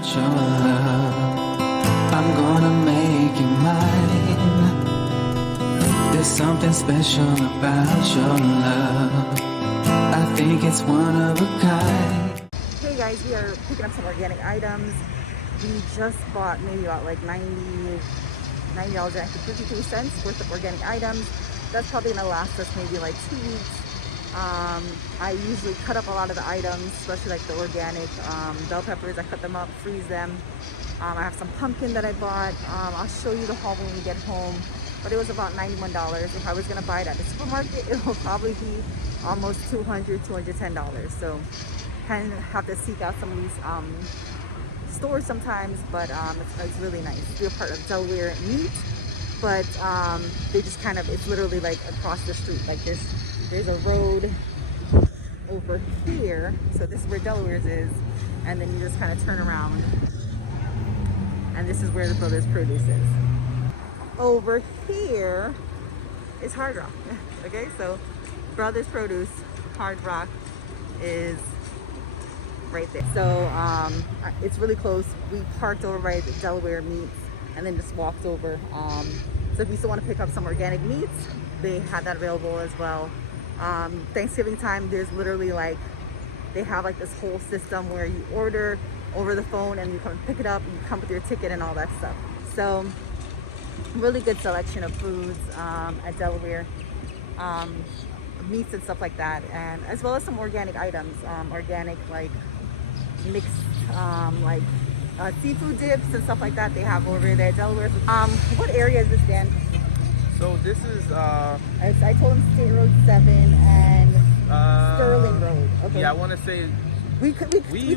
Your love, I'm gonna make you mine. There's something special about your love. I think it's one of a kind. Hey guys, we are picking up some organic items. We just bought maybe about like $90.52 worth of organic items. That's probably gonna last us maybe like 2 weeks. I usually cut up a lot of the items, especially like the organic bell peppers. I cut them up, freeze them. I have some pumpkin that I bought. I'll show you the haul when we get home. But it was about $91. If I was gonna buy it at the supermarket, it will probably be almost $200, $210. So kind of have to seek out some of these stores sometimes, but it's really nice. We're part of Delaware Meats, but they just kind of, it's literally like across the street. Like there's a road over here, so this is where Delaware's is, and then you just kind of turn around, and this is where the Brothers Produce is. Over here is Hard Rock. Okay, so Brothers Produce, Hard Rock is right there. So it's really close. We parked over by the Delaware Meats and then just walked over. So if you still want to pick up some organic meats, they have that available as well. Thanksgiving time, there's literally like, they have like this whole system where you order over the phone and you come pick it up and you come with your ticket and all that stuff. So really good selection of foods at Delaware, meats and stuff like that, and as well as some organic items, organic like mixed like seafood dips and stuff like that they have over there at Delaware. What area is this, Dan? So this is I told him State Road 7 and Stirling Road. Okay. Yeah, I want to say we use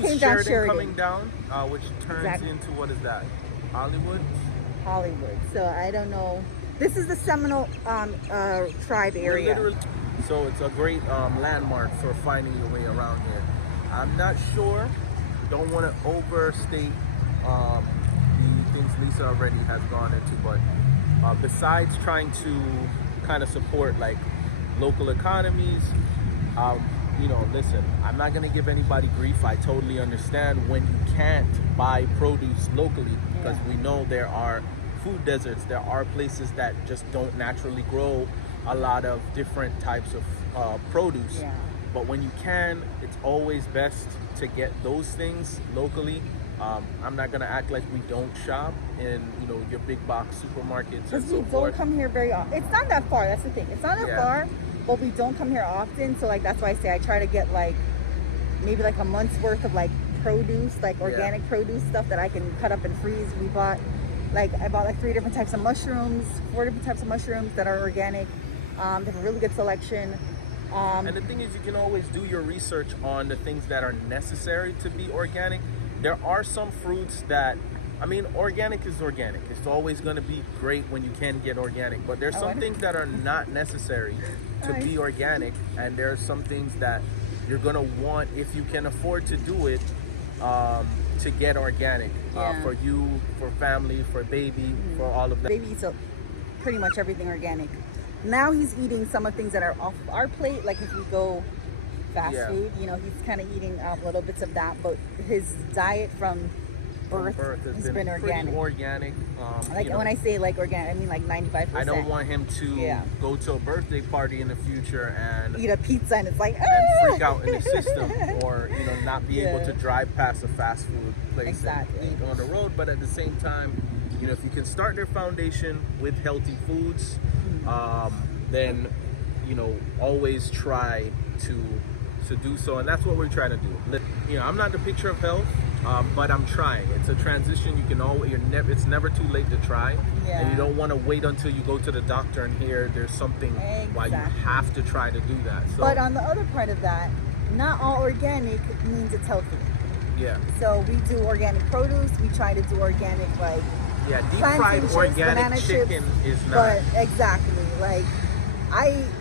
came down Sheridan coming down, which turns into, what is that? Hollywood. So I don't know. This is the Seminole tribe area. So it's a great landmark for finding your way around here. I'm not sure. Don't want to overstate the things Lisa already has gone into, but besides trying to kind of support like local economies, you know, listen, I'm not going to give anybody grief. I totally understand when you can't buy produce locally, because we know there are food deserts. There are places that just don't naturally grow a lot of different types of produce. But when you can, it's always best to get those things locally. I'm not gonna act like we don't shop in, you know, your big box supermarkets and so forth. We don't come here very often. It's not that far. That's the thing. It's not that far, but we don't come here often. So like that's why I say I try to get like maybe like a month's worth of like produce, like organic produce stuff that I can cut up and freeze. We bought like, I bought like 3 different types of mushrooms, 4 different types of mushrooms that are organic. They have a really good selection. And the thing is, you can always do your research on the things that are necessary to be organic. There are some fruits that, I mean, organic is organic. It's always going to be great when you can get organic. But there's some things that are not necessary to be organic. And there are some things that you're going to want, if you can afford to do it, to get organic. For you, for family, for baby, for all of that. Baby eats pretty much everything organic. Now he's eating some of the things that are off our plate. Like if you go fast food, you know, he's kind of eating little bits of that. But his diet from birth has been organic. Like, you know, when I say like organic, I mean like 95%. I don't want him to go to a birthday party in the future and eat a pizza and it's like and freak out in the system, or you know, not be able to drive past a fast food place and eat on the road. But at the same time, you know, if you can start their foundation with healthy foods, then you know, always try to do so, and that's what we're trying to do. You know, I'm not the picture of health, but I'm trying. It's a transition. You can always, it's never too late to try, and you don't want to wait until you go to the doctor and hear there's something why you have to try to do that. So, but on the other part of that, not all organic means it's healthy. So we do organic produce. We try to do organic, like deep fried organic chicken is not. But exactly, like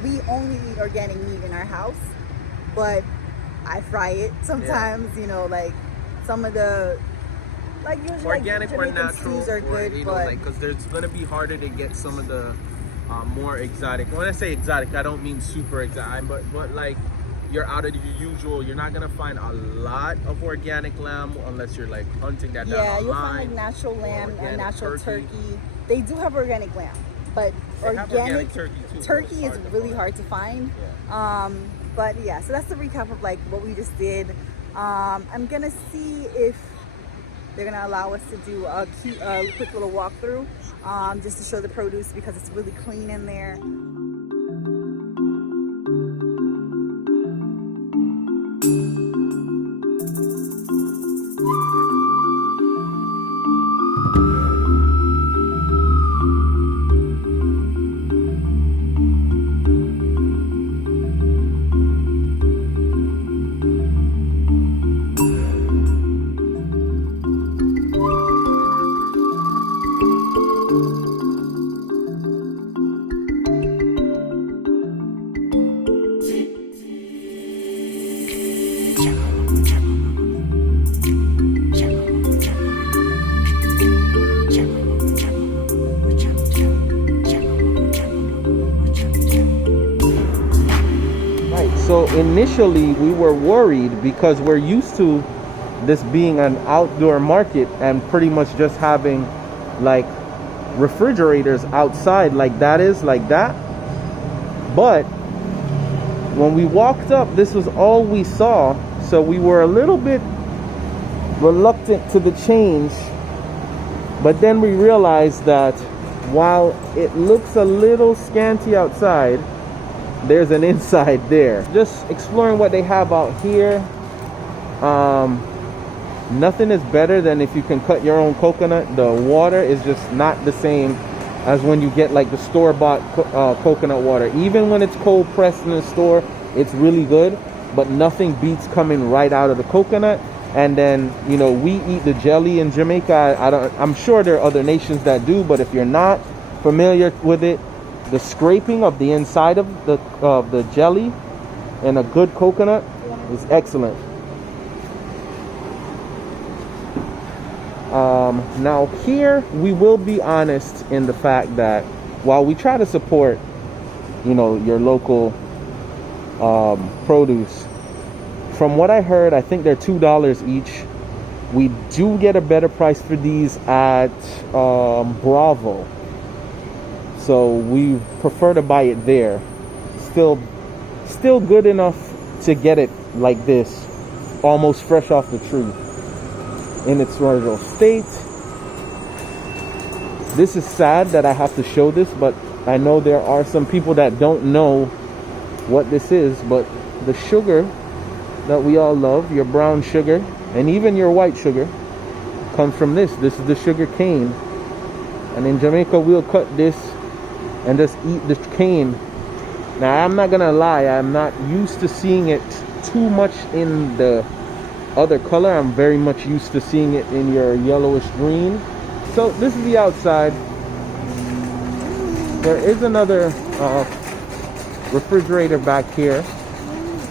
we only eat organic meat in our house, but I fry it sometimes. You know, like some of the like usually organic like, or natural stews are good, you know, but like, because there's gonna be harder to get some of the more exotic. When I say exotic, I don't mean super exotic, but like you're out of your usual. You're not gonna find a lot of organic lamb unless you're like hunting that down Yeah, you'll online. find like natural lamb and organic natural turkey. turkey. They do have organic lamb, but They have organic turkey too. turkey is really hard to find. Yeah. But yeah, so that's the recap of like what we just did. I'm gonna see if they're gonna allow us to do a quick little walkthrough, just to show the produce because it's really clean in there. So initially we were worried because we're used to this being an outdoor market and pretty much just having like refrigerators outside like that. But when we walked up, this was all we saw. So we were a little bit reluctant to the change. But then we realized that while it looks a little scanty outside, there's an inside there. Just exploring what they have out here. Nothing is better than if you can cut your own coconut. The water is just not the same as when you get like the store-bought coconut water. Even when it's cold pressed in the store, it's really good, but nothing beats coming right out of the coconut. And then, you know, we eat the jelly in Jamaica. I'm sure there are other nations that do, but if you're not familiar with it, the scraping of the inside of the jelly and a good coconut is excellent. Now here we will be honest in the fact that while we try to support, you know, your local produce, from what I heard, I think they're $2 each. We do get a better price for these at Bravo. So we prefer to buy it there. Still good enough to get it like this, almost fresh off the tree in its original state. This is sad that I have to show this, but I know there are some people that don't know what this is. But the sugar that we all love, your brown sugar and even your white sugar, comes from this. This is the sugar cane. And in Jamaica, we'll cut this and just eat the cane. Now, I'm not gonna lie, I'm not used to seeing it too much in the other color. I'm very much used to seeing it in your yellowish green. So this is the outside. There is another refrigerator back here,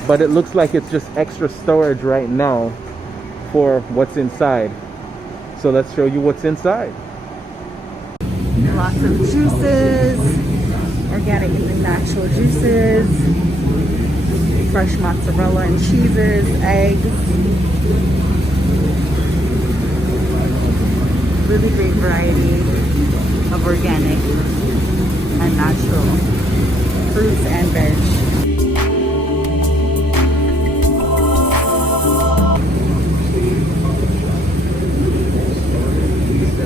but it looks like it's just extra storage right now for what's inside. So let's show you what's inside. Lots of juices, organic and natural juices, fresh mozzarella and cheeses, eggs. Really great variety of organic and natural fruits and veg.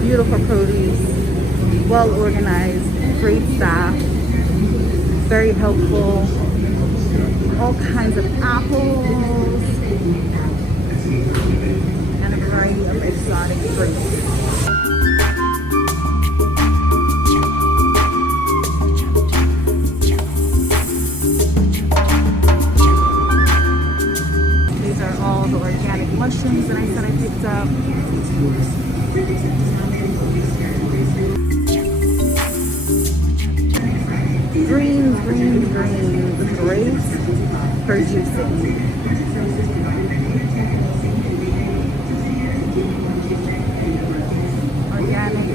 Beautiful produce, well organized, great staff, very helpful. All kinds of apples and a variety of exotic fruits. These are all the organic mushrooms that I said I picked up. Greens, grapes for juicing. Organic.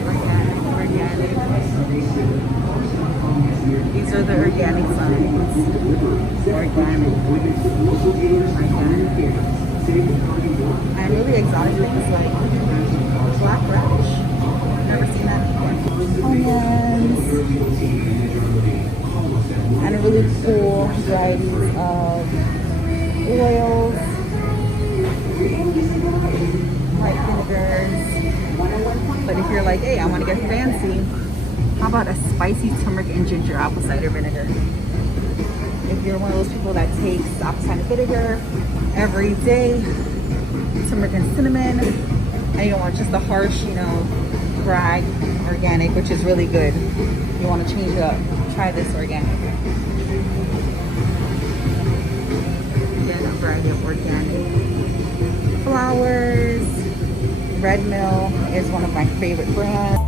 These are the organic signs. Organic. But if you're like, hey, I want to get fancy, how about a spicy turmeric and ginger apple cider vinegar? If you're one of those people that takes apple cider vinegar every day, turmeric and cinnamon, and you don't want just the harsh, you know, brag organic, which is really good. You want to change it up. Try this organic. Again, a variety of organic flowers. Red Mill is one of my favorite brands.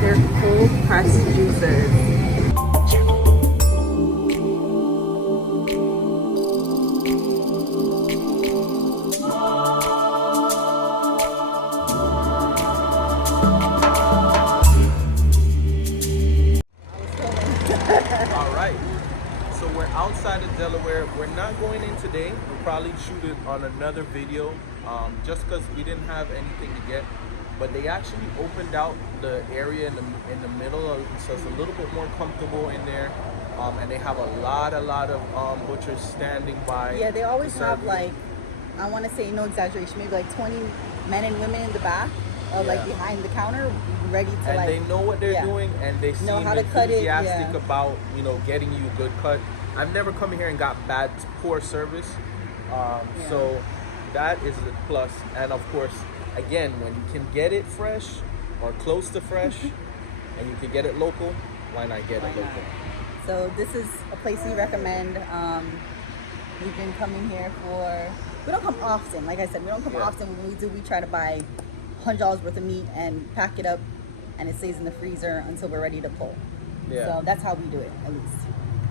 They're cold pressed juices. Outside of Delaware, we're not going in today. We'll probably shoot it on another video, just because we didn't have anything to get. But they actually opened out the area in the middle, so it's a little bit more comfortable in there. And they have a lot of butchers standing by. Yeah, they always have like, I want to say no exaggeration, maybe like 20 men and women in the back, or like behind the counter, ready to and they know what they're doing, and they seem enthusiastic about, you know, getting you a good cut. I've never come here and got poor service, so that is a plus. And of course, again, when you can get it fresh or close to fresh, and you can get it local, why not get it local? So this is a place we recommend. We've been coming here we don't come often. Like I said, we don't come often. When we do, we try to buy $100 worth of meat and pack it up, and it stays in the freezer until we're ready to pull. So that's how we do it, at least.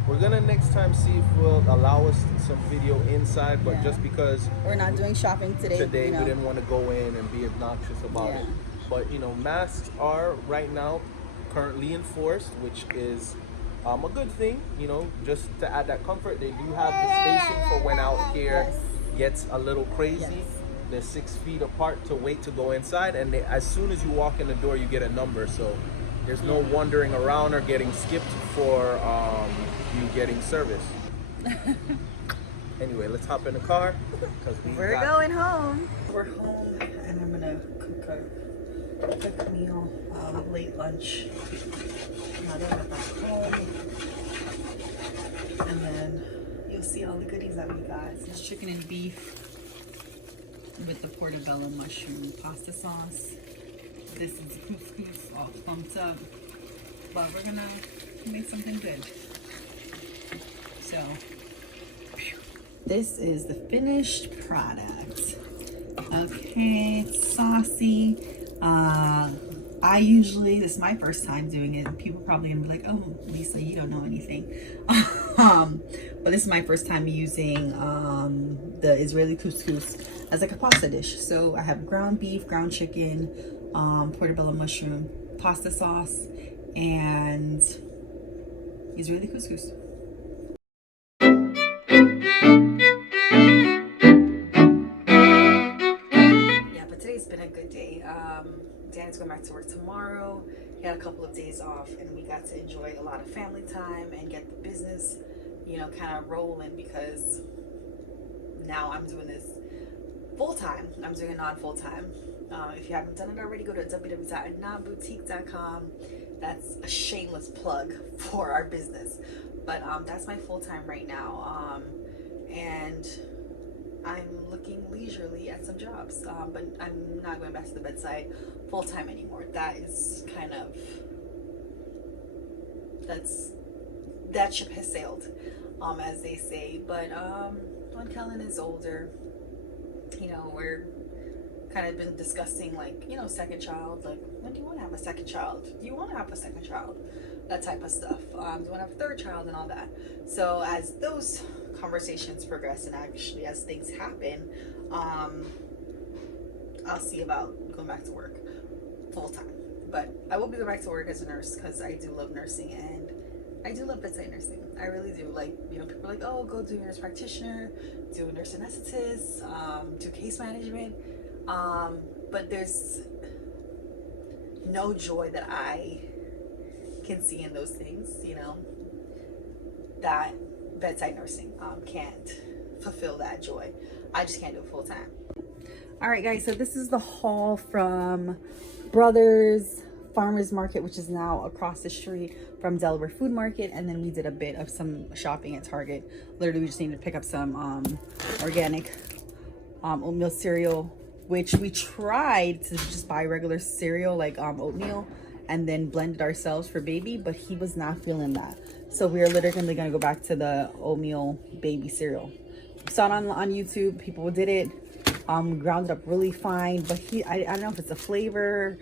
We're gonna next time see if we'll allow us some video inside, but just because we're not doing shopping today, you know, we didn't want to go in and be obnoxious about it. But you know, masks are right now currently enforced, which is a good thing. You know, just to add that comfort, they do have the spacing for when out here gets a little crazy. They're 6 feet apart to wait to go inside, and as soon as you walk in the door, you get a number. So there's no wandering around or getting skipped for you getting service. Anyway, let's hop in the car because we're going home. We're home, and I'm gonna cook a quick meal, late lunch. Now that we're back home, and then you'll see all the goodies that we got. This is chicken and beef with the portobello mushroom pasta sauce. This is couscous all pumped up, but we're gonna make something good. So this is the finished product. Okay, it's saucy. This is my first time doing it. People probably gonna be like, oh, Lisa, you don't know anything. But this is my first time using the Israeli couscous as like a pasta dish. So I have ground beef, ground chicken, portobello mushroom, pasta sauce, and Israeli couscous. Yeah, but today's been a good day. Dan's going back to work tomorrow. He had a couple of days off, and we got to enjoy a lot of family time and get the business, you know, kind of rolling, because now I'm doing this full-time. I'm doing it non-full-time. If you haven't done it already, go to www.naboutique.com. That's a shameless plug for our business, but that's my full-time right now, and I'm looking leisurely at some jobs, but I'm not going back to the bedside full-time anymore. That is kind of, that ship has sailed, as they say. But when Kellan is older, you know, we're kind of been discussing, like, you know, second child. Like, when do you want to have a second child? Do you want to have a second child? That type of stuff. Do you want to have a third child and all that? So as those conversations progress, and actually as things happen, I'll see about going back to work full-time. But I will be going back to work as a nurse, because I do love nursing, and I do love bedside nursing. I really do. Like, you know, people are like, oh, go do nurse practitioner, do a nurse anesthetist, do case management, but there's no joy that I can see in those things, you know, that bedside nursing. Can't fulfill that joy. I just can't do it full time. All right, guys, so this is the haul from Brothers Farmers Market, which is now across the street from Delaware Food Market. And then we did a bit of some shopping at Target. Literally, we just needed to pick up some organic oatmeal cereal, which we tried to just buy regular cereal like oatmeal and then blend it ourselves for baby, but he was not feeling that. So we are literally gonna go back to the oatmeal baby cereal. We saw it on YouTube, people did it, ground it up really fine, but I don't know if it's a flavor.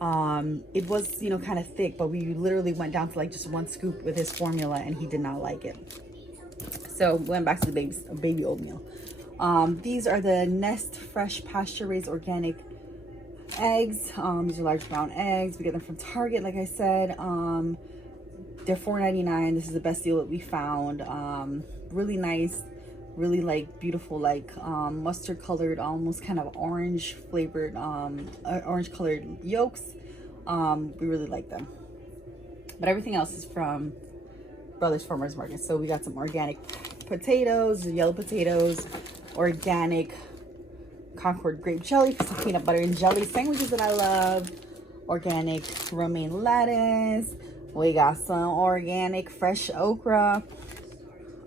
It was, you know, kind of thick, but we literally went down to like just 1 scoop with his formula and he did not like it. So we went back to the baby oatmeal. These are the Nest Fresh Pasture Raised Organic eggs. These are large brown eggs. We get them from Target, like I said. They're $4.99. This is the best deal that we found. Really nice, really like beautiful, like mustard colored, almost kind of orange flavored, orange colored yolks. We really like them. But everything else is from Brothers Farmers Market. So we got some organic potatoes, yellow potatoes, organic Concord grape jelly for some peanut butter and jelly sandwiches that I love, organic romaine lettuce. We got some organic fresh okra,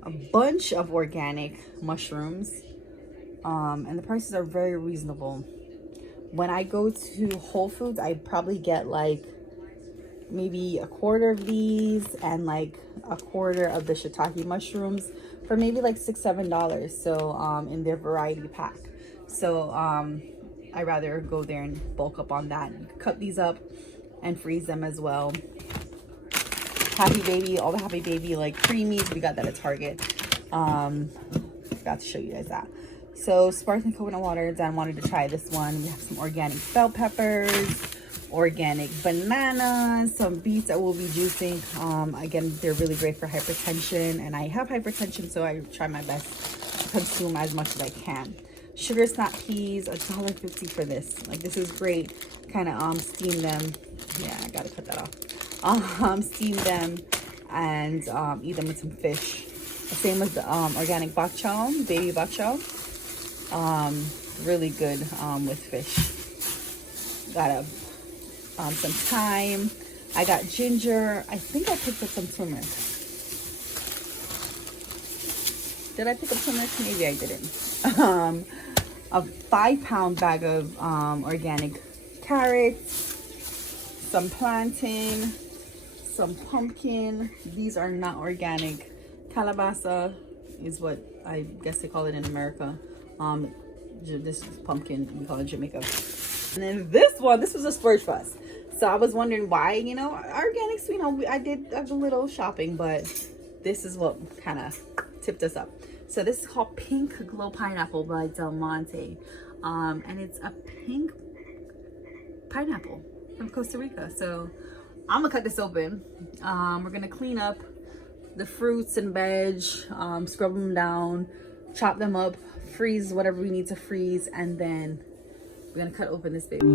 a bunch of organic mushrooms, and the prices are very reasonable. When I go to Whole Foods, I'd probably get like maybe a quarter of these and like a quarter of the shiitake mushrooms for maybe like $6-7. So in their variety pack. So I rather go there and bulk up on that. You can cut these up and freeze them as well. Happy Baby, all the Happy Baby like creamies, we got that at Target. Forgot to show you guys that. So sparkling coconut water, Dan wanted to try this one. We have some organic bell peppers, organic bananas, some beets that we'll be juicing. Again, they're really great for hypertension, and I have hypertension, so I try my best to consume as much as I can. Sugar snap peas, $1.50 for this. Like, this is great. Kind of steam them. Yeah, I gotta cut that off. Steam them and eat them with some fish. The same as the organic bok chow, baby bok chow. Really good with fish. Got some thyme. I got ginger. I think I picked up some turmeric. Did I pick up turmeric? Maybe I didn't. A 5-pound bag of organic carrots, some plantain, some pumpkin. These are not organic. Calabasa is what I guess they call it in America. This is pumpkin, we call it Jamaica. And then this was a splurge for us. So I was wondering why, you know, organics, you know, I did a little shopping, but this is what kind of tipped us up. So this is called Pink Glow Pineapple by Delmonte. And it's a pink pineapple from Costa Rica. So I'm gonna cut this open. We're gonna clean up the fruits and veg, scrub them down, chop them up, freeze whatever we need to freeze, and then we're gonna cut open this baby.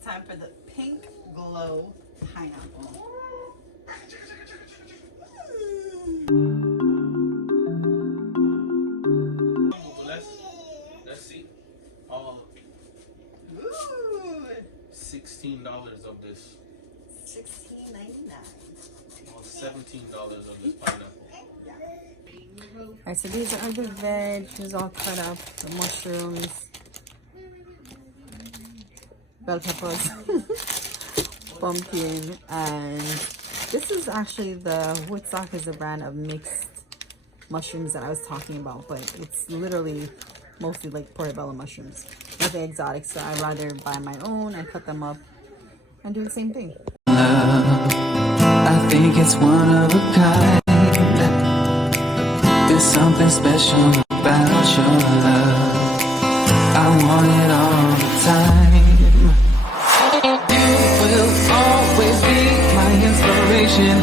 it's time for the pink glow pineapple. Let's see. Ooh. $16 of this. $16.99. $17 of this pineapple. Alright, so these are the veg. It's all cut up. The mushrooms, bell peppers, pumpkin, and this is actually the Woodstock is a brand of mixed mushrooms that I was talking about, but it's literally mostly like portobello mushrooms. Nothing exotic, so I'd rather buy my own and cut them up and do the same thing. I think it's one of a kind. There's something special about your love. I want it all the time. You will always be my inspiration.